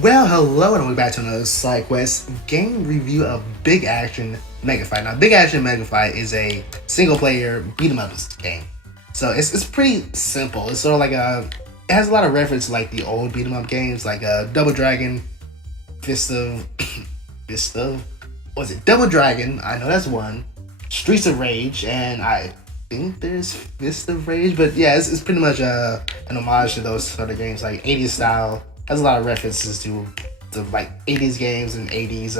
Well, hello, and welcome back to another Sidekuest game review of Big Action Megafight. Now, Big Action Megafight is a single-player beat-em-up game, so it's pretty simple. It's sort of like it has a lot of reference to like the old beat-em-up games, like Double Dragon, Fist of, Fist of, was it Double Dragon? I know that's one. Streets of Rage, and I think there's Fist of Rage, but yeah, it's pretty much an homage to those sort of games, like 80s style. Has a lot of references to like 80s games and 80s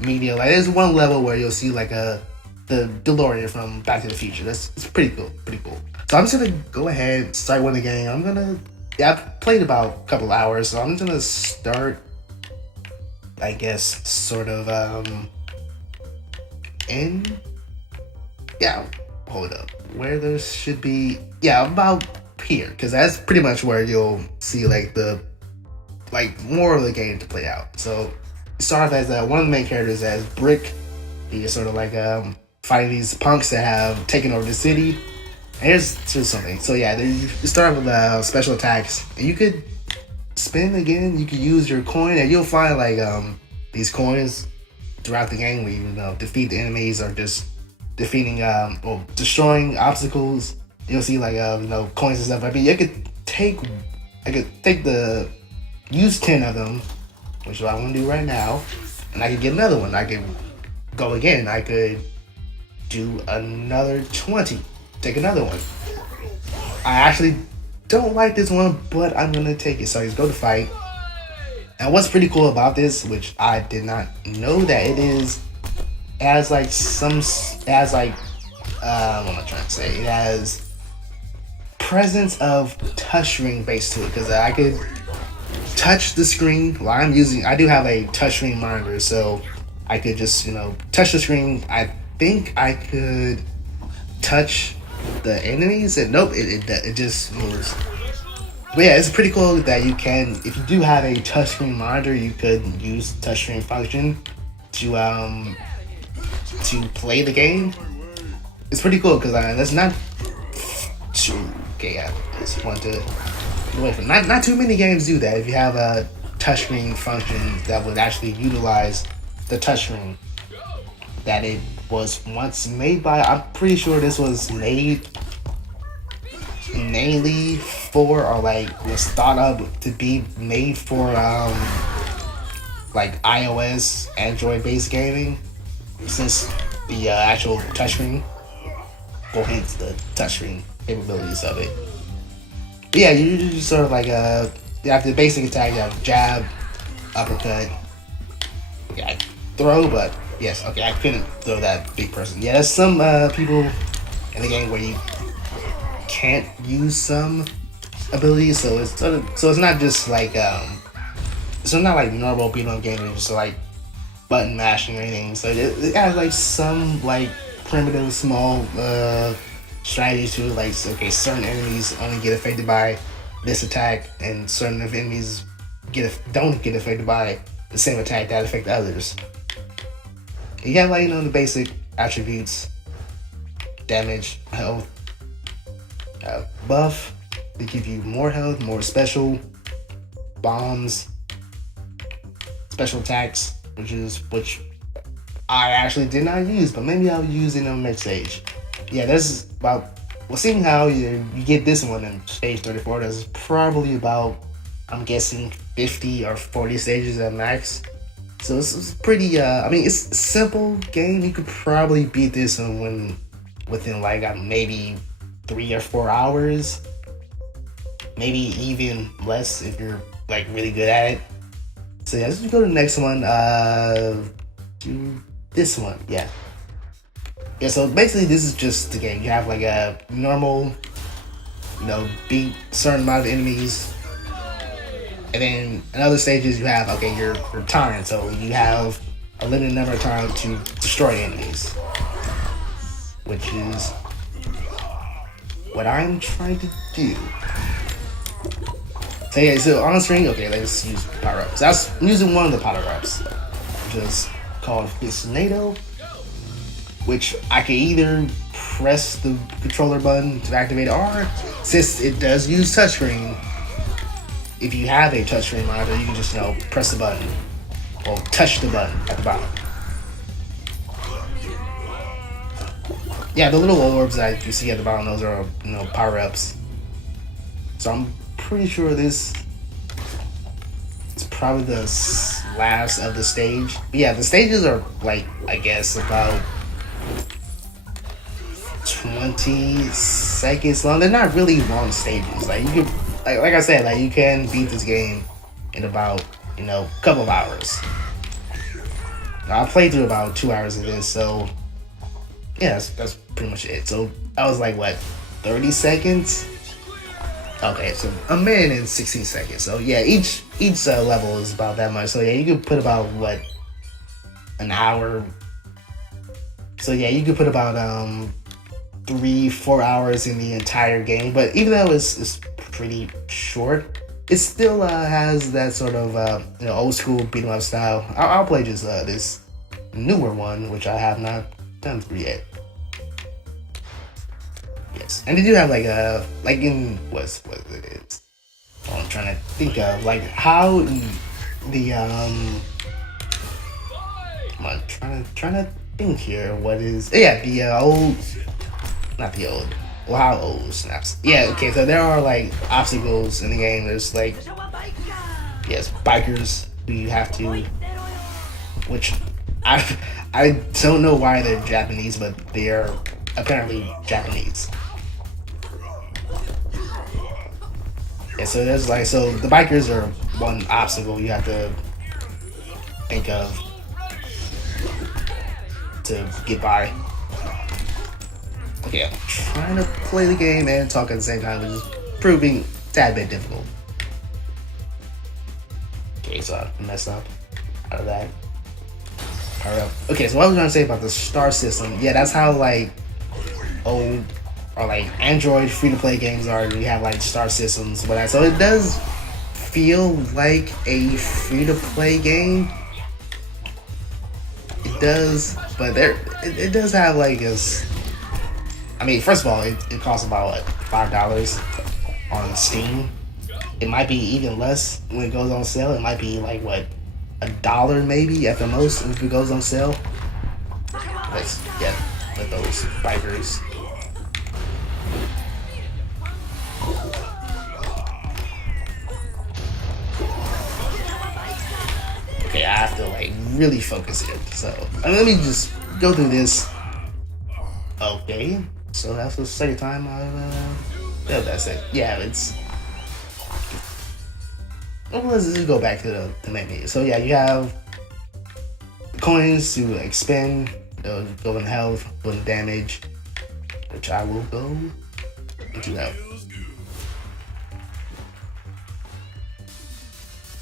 media. Like there's one level where you'll see like the DeLorean from Back to the Future. It's pretty cool, pretty cool. So I'm just gonna go ahead and start with the game. I've played about a couple hours, so I'm just gonna start, I guess, sort of in, yeah, hold up, where there should be, yeah, about here, because that's pretty much where you'll see like more of the game to play out. So it starts as one of the main characters as Brick. He's sort of like fighting these punks that have taken over the city. And here's something. So yeah, you start with special attacks, and you could spin again. You could use your coin, and you'll find like these coins throughout the game where you defeat the enemies or just defeating or destroying obstacles. You'll see like coins and stuff. I mean, I could take use 10 of them, which is what I'm gonna do right now, and I could get another one. I could go again. I could do another 20. Take another one. I actually don't like this one, but I'm gonna take it. So let's go to fight. And what's pretty cool about this, which I did not know that it has like what am I trying to say? It has presence of touchscreen base to it, because I could touch the screen while I do have a touchscreen monitor, so I could just touch the screen. I think I could touch the enemies, and nope, it just moves. But yeah, it's pretty cool that you can, if you do have a touchscreen monitor, you could use touchscreen function to play the game. It's pretty cool because that's not too, okay. I just want to away from, not too many games do that. If you have a touchscreen function that would actually utilize the touchscreen that it was once made by, I'm pretty sure this was made mainly for, or like was thought of to be made for like iOS, Android based gaming, since the actual touchscreen enhance the touchscreen capabilities of it. But yeah, you just sort of like you have the basic attack. You have jab, uppercut, okay, throw, but yes, okay, I couldn't throw that big person. Yeah, there's some people in the game where you can't use some abilities, so it's not just like it's not like normal beat 'em up game. It's just like button mashing or anything. So it has like some like primitive small strategies to it. Like, okay, certain enemies only get affected by this attack, and certain enemies don't get affected by the same attack that affect others. You got like the basic attributes: damage, health, buff to give you more health, more special bombs, special attacks, which I actually did not use, but maybe I'll use it on the next stage. Yeah, that's about, well, seeing how you get this one in stage 34, there's probably about, I'm guessing, 50 or 40 stages at max. So it's pretty, I mean, it's a simple game. You could probably beat this one within like maybe 3 or 4 hours. Maybe even less if you're like really good at it. So yeah, let's go to the next one. Do this one, yeah. Yeah, so basically this is just the game. You have like a normal, beat certain amount of enemies. And then in other stages you have, okay, you're time, so you have a limited number of time to destroy enemies. Which is what I'm trying to do. So yeah, so on the screen, okay, let's use power-ups. I'm using one of the power-ups, which is called Fisnado, which I can either press the controller button to activate it, or since it does use touchscreen, if you have a touchscreen monitor, you can just press the button or touch the button at the bottom. Yeah, the little orbs that you see at the bottom, those are power-ups. So I'm pretty sure this is probably the last of the stage. But yeah, the stages are like, I guess, about 20 seconds long. They're not really long stages. Like you can, like I said, like you can beat this game in about a couple of hours. I played through about 2 hours of this, so yeah, that's pretty much it. So I was like, what, 30 seconds? Okay, so a minute and 16 seconds. So yeah, each level is about that much. So yeah, you could put about what, an hour. So yeah, you could put about 3-4 hours in the entire game. But even though it's pretty short, it still has that sort of old school beat 'em up style. I'll play just this newer one, which I have not done through yet. Yes, and they do have like in what it is. I'm trying to think of like how the I'm trying to think here. What is the old, not the old. Well, how old snaps? Yeah, okay. So there are like obstacles in the game. There's like bikers who you have to, which I don't know why they're Japanese, but they are apparently Japanese. Yeah, so there's so the bikers are one obstacle you have to think of to get by. Okay, I'm trying to play the game and talk at the same time, which is proving a tad bit difficult. Okay, so I messed up out of that. Power up. Okay, so what I was gonna say about the star system, yeah, that's how old or Android free-to-play games are. You have star systems, but so it does feel like a free-to-play game. It does, but it does have this. I mean, first of all, it costs about $5 on Steam. It might be even less when it goes on sale. It might be $1 maybe at the most if it goes on sale. Let's get those bikers. Okay, I have to really focus here. So let me just go through this. Okay, so that's the second time that's it. Yeah, it's. Well, let's just go back to the menu. So yeah, you have coins to expend, go in health, go in damage, which I will go into health.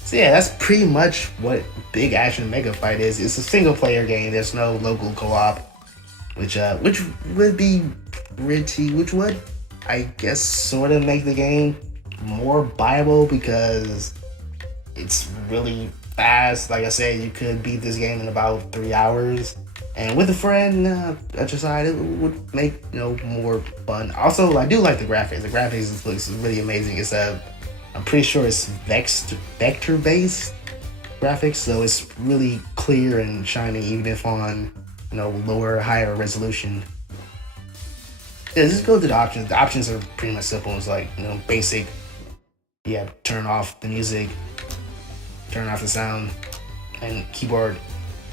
So yeah, that's pretty much what Big Action Megafight is. It's a single player game. There's no local co-op, which would be which would, I guess, sort of make the game more viable because it's really fast. Like I said, you could beat this game in about 3 hours, and with a friend at your side, it would make more fun. Also, I do like the graphics. The graphics looks really amazing. It's I'm pretty sure it's vector-based graphics, so it's really clear and shiny, even if on higher resolution. Yeah, just go to the options. The options are pretty much simple. It's basic. Yeah, turn off the music, turn off the sound, and keyboard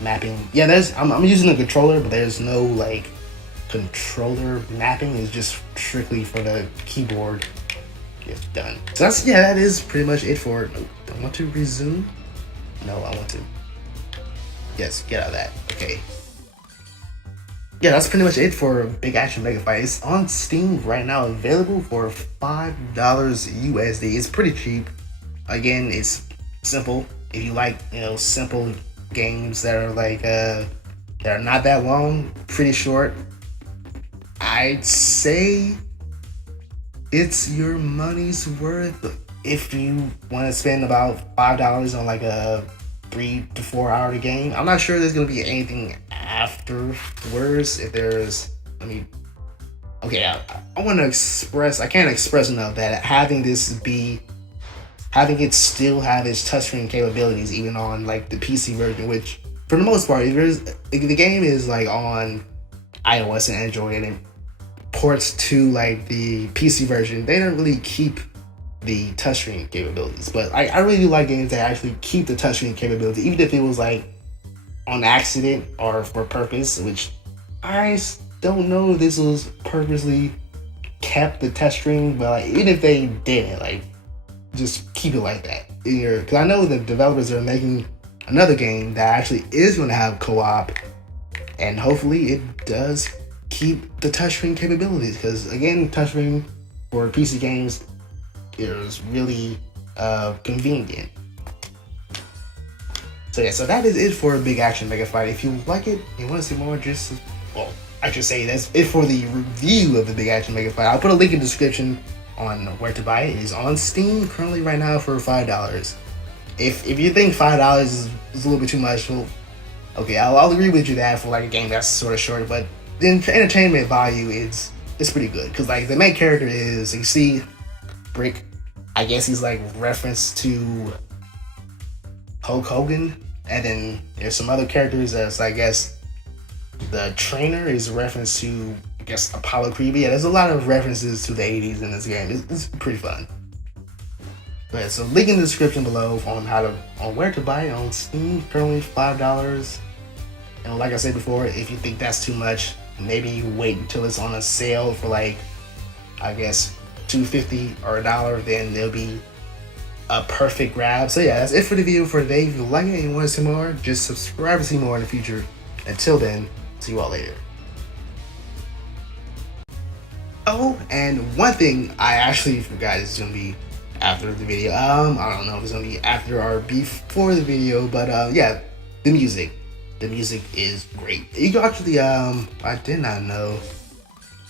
mapping. Yeah, I'm using a controller, but there's no controller mapping. It's just strictly for the keyboard. Get done. So that is pretty much it for it. Do I want to resume? No, I want to. Yes, get out of that. Okay. Yeah, that's pretty much it for Big Action Megafight. It's on Steam right now, available for $5 USD. It's pretty cheap. Again, it's simple. If you like, simple games that are that are not that long, pretty short, I'd say it's your money's worth. If you want to spend about $5 on a 3 to 4 hour game. I'm not sure there's gonna be anything afterwards. If there's, I want to express. I can't express enough that having having it still have its touchscreen capabilities even on like the PC version, which for the most part, if the game is like on iOS and Android and it ports to like the PC version, they don't really keep the touchscreen capabilities. But I really do like games that actually keep the touchscreen capabilities, even if it was like on accident or for purpose, which I don't know if this was purposely kept the touchscreen, but like even if they didn't, like just keep it like that in your, because I know the developers are making another game that actually is going to have co-op, and hopefully it does keep the touchscreen capabilities, because again, touchscreen for PC games is really convenient. So yeah, so that is it for Big Action Megafight. If you like it, you want to see more, just, well, I should say that's it for the review of the Big Action Megafight. I'll put a link in the description on where to buy it. It is on Steam currently right now for $5. If you think $5 is a little bit too much, well, okay, I'll agree with you that for like a game that's sort of short, but the entertainment value is pretty good, because like the main character is, you see Brick, I guess he's like reference to Hulk Hogan, and then there's some other characters that's, I guess, the trainer is a reference to, I guess, Apollo Creed. Yeah, there's a lot of references to the 80s in this game. It's pretty fun. But so link in the description below on where to buy it on Steam. Currently $5. And like I said before, if you think that's too much, maybe you wait until it's on a sale for like, I guess, $2.50 or $1. Then there'll be a perfect grab. So yeah, that's it for the video for today. If you like it and you want to see more, just subscribe to see more in the future. Until then, see you all later. Oh, and one thing I actually forgot is gonna be after the video. I don't know if it's gonna be after or before the video, but yeah, the music. The music is great. You can actually I did not know,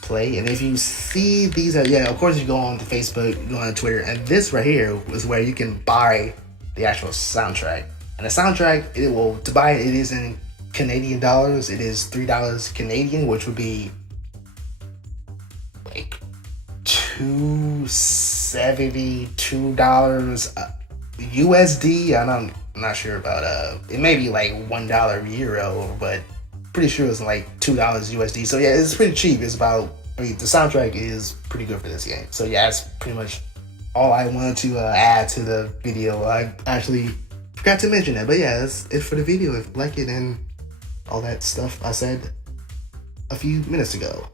play, and if you see these, yeah, of course you go on to Facebook, you go on to Twitter, and this right here is where you can buy the actual soundtrack. And the soundtrack, to buy it, it is in Canadian dollars. It is $3 Canadian, which would be like $2.72 USD. I'm not sure about it may be like $1 euro, but pretty sure it's like $2 USD. So yeah, it's pretty cheap. It's about, I mean, the soundtrack is pretty good for this game. So yeah, that's pretty much all I wanted to add to the video. I actually forgot to mention that, but yeah, that's it for the video. If you like it and all that stuff I said a few minutes ago.